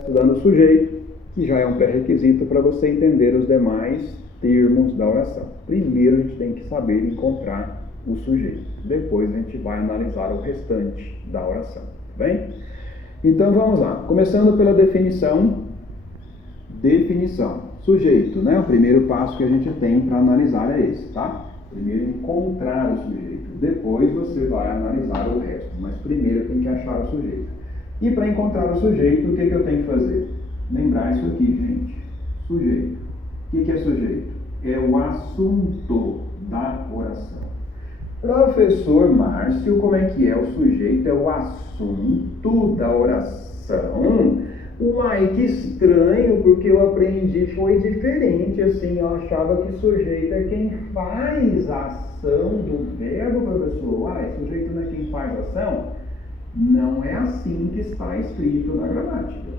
estudando o sujeito, que já é um pré-requisito para você entender os demais termos da oração. Primeiro a gente tem que saber encontrar o sujeito, depois a gente vai analisar o restante da oração, tá bem? Então vamos lá, começando pela definição. Sujeito, né? O primeiro passo que a gente tem para analisar é esse, tá? Primeiro encontrar o sujeito, depois você vai analisar o resto, mas primeiro tem que achar o sujeito. E para encontrar o sujeito, o que eu tenho que fazer? Lembrar isso aqui, gente. Sujeito. O que é sujeito? É o assunto da oração. Professor Márcio, como é que é? O sujeito é o assunto da oração? Uai, que estranho, porque eu aprendi, foi diferente, assim, eu achava que sujeito é quem faz a ação do verbo, professor. Uai, sujeito não é quem faz a ação? Não é assim que está escrito na gramática.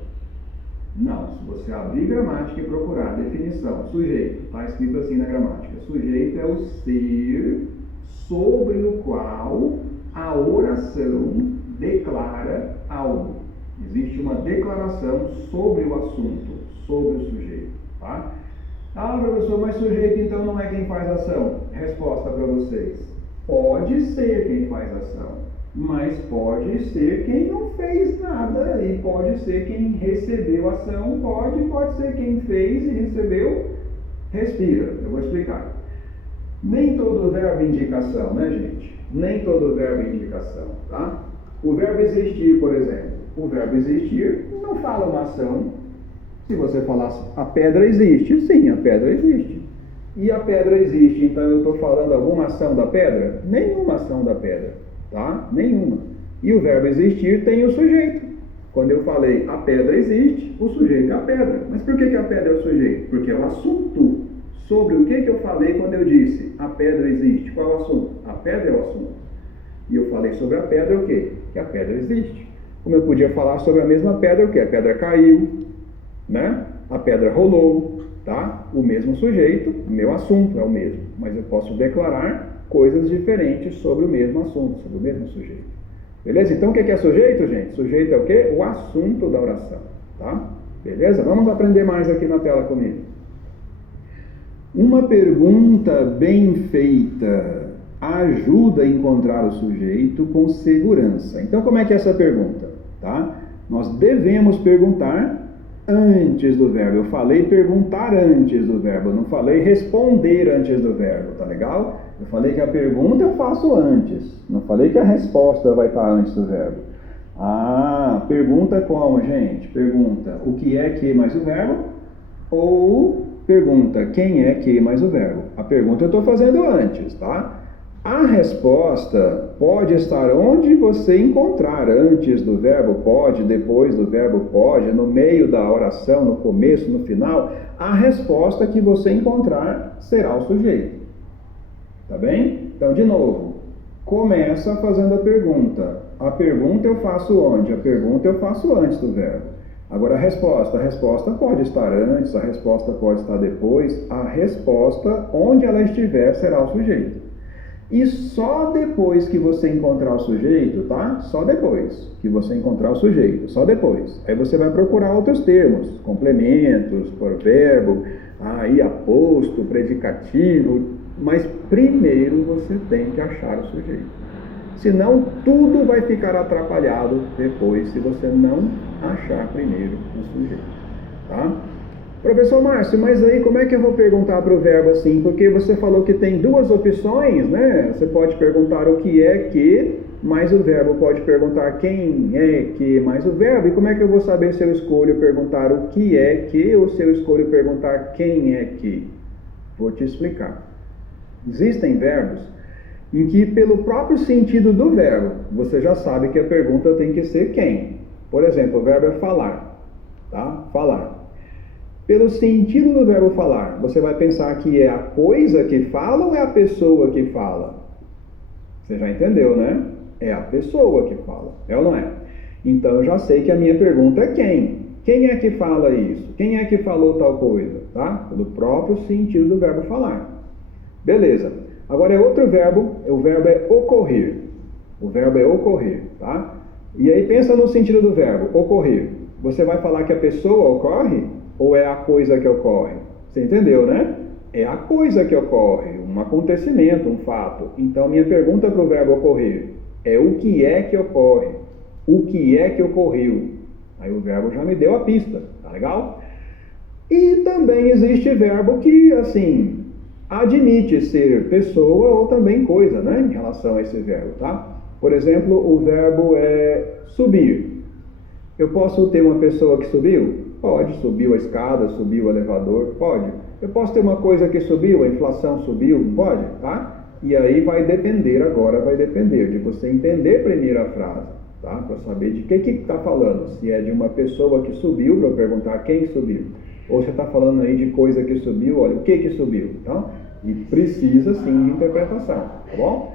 Não, se você abrir gramática e procurar a definição, sujeito, está escrito assim na gramática. Sujeito é o ser sobre o qual a oração declara algo. Existe uma declaração sobre o assunto, sobre o sujeito, tá? Ah, professor, mas sujeito então não é quem faz ação? Resposta para vocês. Pode ser quem faz ação, mas pode ser quem não fez nada, e pode ser quem recebeu ação, pode ser quem fez e recebeu, respira. Eu vou explicar. Nem todo verbo indica ação, né, gente? Nem todo verbo indica ação, tá? O verbo existir, por exemplo. O verbo existir não fala uma ação. Se você falasse, a pedra existe, sim, a pedra existe. E a pedra existe, então eu estou falando alguma ação da pedra? Nenhuma ação da pedra, tá? Nenhuma. E o verbo existir tem o sujeito. Quando eu falei, a pedra existe, o sujeito é a pedra. Mas por que a pedra é o sujeito? Porque é o assunto. Sobre o que eu falei quando eu disse, a pedra existe? Qual é o assunto? A pedra é o assunto. E eu falei sobre a pedra o quê? Que a pedra existe. Como eu podia falar sobre a mesma pedra, o quê? A pedra caiu, né? A pedra rolou, tá? O mesmo sujeito, o meu assunto é o mesmo, mas eu posso declarar coisas diferentes sobre o mesmo assunto, sobre o mesmo sujeito. Beleza? Então o que é sujeito, gente? Sujeito é o quê? O assunto da oração, tá? Beleza? Vamos aprender mais aqui na tela comigo. Uma pergunta bem feita ajuda a encontrar o sujeito com segurança. Então, como é que é essa pergunta? Tá? Nós devemos perguntar antes do verbo. Eu falei perguntar antes do verbo, eu não falei responder antes do verbo, tá legal? Eu falei que a pergunta eu faço antes, não falei que a resposta vai estar antes do verbo. Ah, pergunta como, gente? Pergunta o que é que mais o verbo? Ou pergunta quem é que mais o verbo? A pergunta eu estou fazendo antes, tá? A resposta pode estar onde você encontrar, antes do verbo pode, depois do verbo pode, no meio da oração, no começo, no final. A resposta que você encontrar será o sujeito. Tá bem? Então, de novo, começa fazendo a pergunta. A pergunta eu faço onde? A pergunta eu faço antes do verbo. Agora a resposta pode estar antes, a resposta pode estar depois. A resposta, onde ela estiver, será o sujeito. E só depois que você encontrar o sujeito, tá? Só depois que você encontrar o sujeito, só depois. Aí você vai procurar outros termos, complementos, provérbio, aí aposto, predicativo, mas primeiro você tem que achar o sujeito. Senão tudo vai ficar atrapalhado depois se você não achar primeiro o sujeito, tá? Professor Márcio, mas aí como é que eu vou perguntar para o verbo assim? Porque você falou que tem duas opções, né? Você pode perguntar o que é que, mais o verbo pode perguntar quem é que, mais o verbo. E como é que eu vou saber se eu escolho perguntar o que é que ou se eu escolho perguntar quem é que? Vou te explicar. Existem verbos em que, pelo próprio sentido do verbo, você já sabe que a pergunta tem que ser quem. Por exemplo, o verbo é falar, tá? Falar. Pelo sentido do verbo falar, você vai pensar que é a coisa que fala ou é a pessoa que fala? Você já entendeu, né? É a pessoa que fala, é ou não é? Então eu já sei que a minha pergunta é quem? Quem é que fala isso? Quem é que falou tal coisa? Tá? Pelo próprio sentido do verbo falar. Beleza. Agora é outro verbo, o verbo é ocorrer. O verbo é ocorrer, tá? E aí pensa no sentido do verbo, ocorrer. você vai falar que a pessoa ocorre ou é a coisa que ocorre? Você entendeu, né? É a coisa que ocorre, um acontecimento, um fato. Então, minha pergunta para o verbo ocorrer é o que é que ocorre? O que é que ocorreu? Aí o verbo já me deu a pista, tá legal? E também existe verbo que, assim, admite ser pessoa ou também coisa, né? Em relação a esse verbo, tá? Por exemplo, o verbo é subir. Eu posso ter uma pessoa que subiu? Pode. Subiu a escada, subiu o elevador? Pode. Eu posso ter uma coisa que subiu, a inflação subiu? Pode, tá? E aí vai depender de você entender primeiro a frase, tá? Para saber de que está falando. Se é de uma pessoa que subiu, para eu perguntar quem subiu. Ou você está falando aí de coisa que subiu, olha, o que subiu, tá? E precisa sim de interpretação, tá bom?